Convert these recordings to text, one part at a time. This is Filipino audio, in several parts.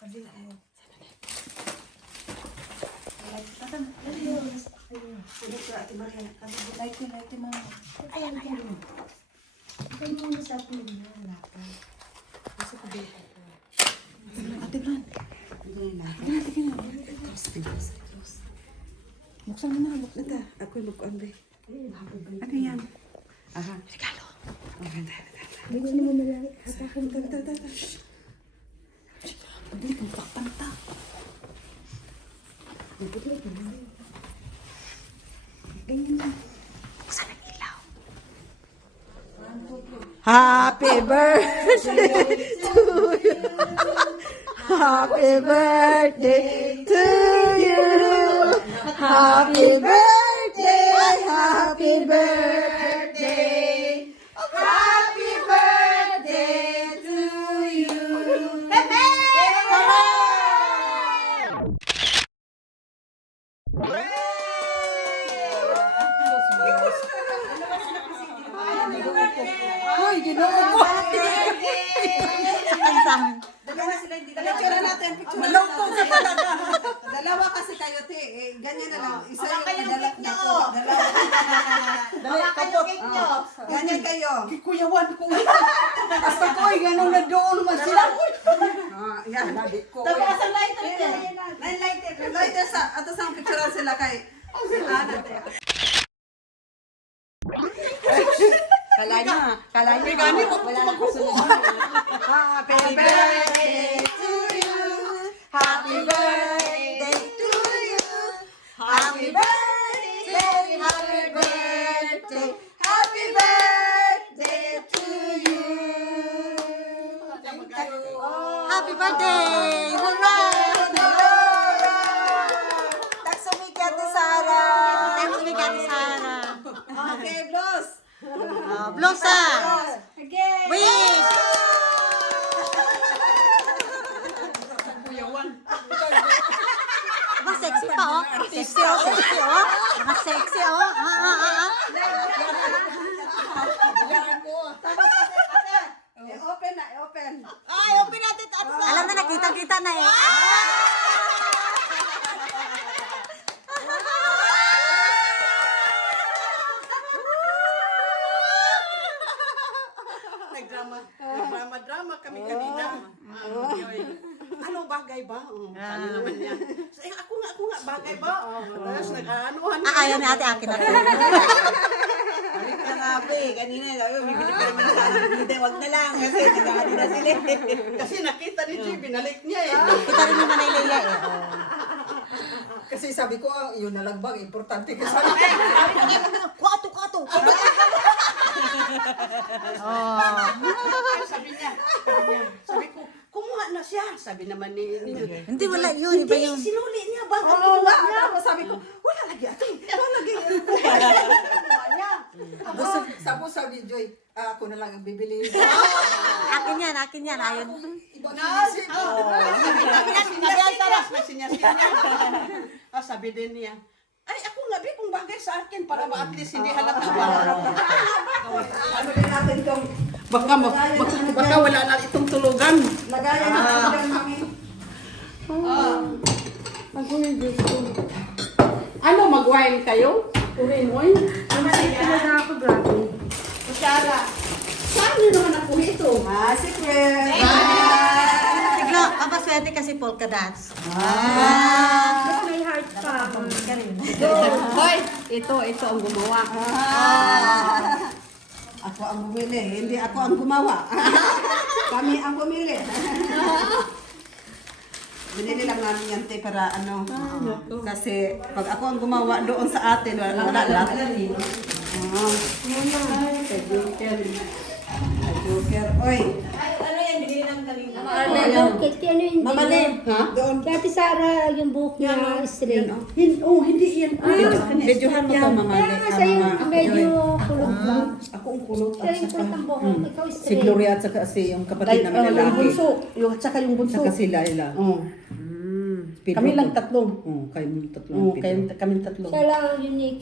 Kabila mo. Like mo. Ayan, ayan. Ito mo sa akin na lapay. Kasi kabila ko. Ate Bran. Buksan mo na. Buksan na. Ako yung bukuan ba? Ano yan? Aha. Regalo. Bigyan mo na lang. Hatakin ka. Hindi kang kakpanta. Ganyan lang. Buksan ang ilaw. Happy birthday to you. Happy birthday to you. Happy birthday. Happy birthday. Happy birthday to you. Hoy, ginoo ko. Picture natin, picture Maloko ka talaga. Dalawa kasi kayo, te. Eh, ganyan na lang. Isa yung kayo dalawa. cake nyo. Dalawa. Baka kayo cake nyo. Ganyan kayo. Kuyawan ko. Basta ko, ganun na doon man sila. Yan. Ladik ko. Tapos ang lighter niya. Lighter sa, ato sa picture sila kay. Kala niya. Gani, Wala nang kasunod. Happy birthday to you. Happy birthday to you. Happy birthday. Happy birthday. Happy birthday to you. Happy birthday! Hurray! Taksumi Ate Sara. Thanks to Ate Sara. Okay, Blos. Blosa! Again. Wish! Aba, sexy pa, oh. Sexy, oh. Sexy, oh. Mga sexy, oh. Open na, open. Ay, open natin. Alam na, nakita-kita na eh. Nagdrama kami kanina. Anong bagay ba? Sabi naman niya. Ako nga, bagay ba? Tapos nag-aanuhan. Kaya na ate, akin na to. Balik ka nga, be. Kanina, sabi, bibili ka naman sa alam. Hindi, wag na lang. Kasi nagkakali na sila. Kasi nakita ni G, binalik niya eh. Kita rin naman ay Leia eh. Kasi sabi ko, yun na lang bang importante kasi Kwato! Sabi ko, kumuha na siya. Sabi naman ni Hindi, wala yun. Iba yung... sinuli niya ba? Kinuha niya. Sabi ko, wala lagi ate. Wala lagi. Tapos sabi Joy, ako na lang ang bibili. Akin yan. Ayun. Ibang inisip. Sabi din niya, ay ako nga be kung bagay sa akin para ba at least hindi halata ba? Ano din natin itong Baka wala na itong tulugan. lagayan natin kami. Ano, mag-wine kayo? Urinoy? Talaga ako, grabe. Kusyara. Saan nyo naman ako ito? Secret. Bigla, papaswerte kasi polka dots. Mas may heart pa. Hoy, ito ang gumawa. Ako ang bumili, hindi ako ang gumawa. Kami ang bumili. Binili lang namin yan, te, para ano. Kasi pag ako ang gumawa doon sa atin, wala lahat. Joker. Oy. Bakit? Ano yun? Mamalim. Doon. Kaya Ate Sara, yung buhok niya straight. Hindi yan. Videohan mo to, Mama. Kaya nga sa'yo, medyo kulog lang. Ako ang kulot. Sa'yo yung kulot ang buhok, ikaw Si straight. Gloria at saka si yung kapatid namin Yung lalaki. bunso. Saka yung bunso. Saka sila ila. Kami lang tatlo. Kayo yung tatlo. Kaming tatlo. Siya lang ang unique.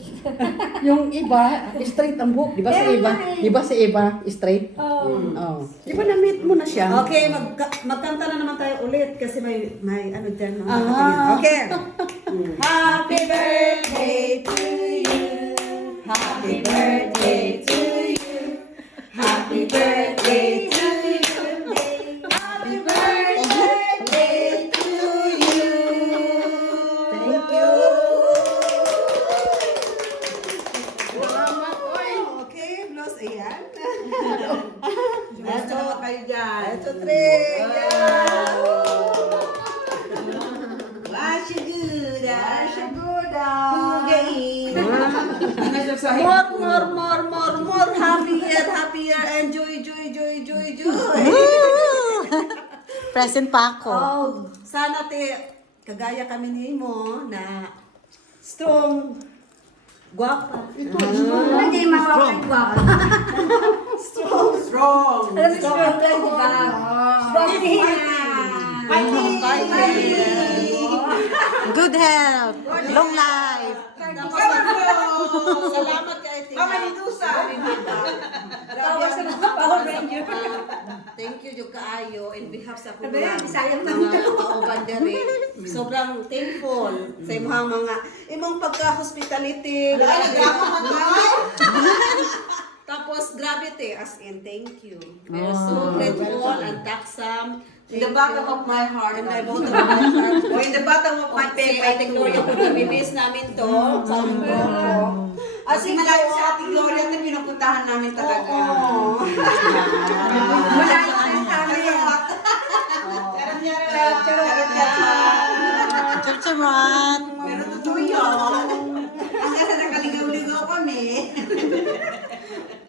Yung iba, straight ang buhok. Di ba si Eva? Di ba si Eva, straight? Oh. Oh. Di ba na-meet mo na siya? Okay, magkanta na naman tayo uli. Wait, kasi may ano dyan. No? Okay. Happy birthday to you. Happy birthday to you. Happy birthday to you. Happy birthday to you. Thank you. Salamat, oy. Okay, close. Ayan. Ito kayo dyan. Ito, three. Wash you good, ah. Shiguda. Hugain. More. Happier, and joy. Present pa ako. Oh, sana kagaya kami ni mo na strong, guwapa. Hindi makakawin guwapa. Strong. Alam mo, strong lang, di ba? Strong Good health. Long life. Salamat kay Ate. Mama ni Dusa. Tawa sa mga Power Ranger. Thank you jud kaayo in behalf sa Sabi, kulang Bisaya man. mga kauban diri. Sobrang thankful sa imong imong pagka-hospitality. Tapos gravity as in thank you. We're so grateful and taksam. In the bottom of my heart. And I bottom of my heart. O in the bottom of my Si Ate Gloria po nabibis namin to. Sabi ko. Kasi malayo si Ate Gloria na pinupuntahan namin talaga. Malayo kayo sa amin. Chuchuman. Pero totoo yun. Hanggang sa nakaligaw-ligaw kami.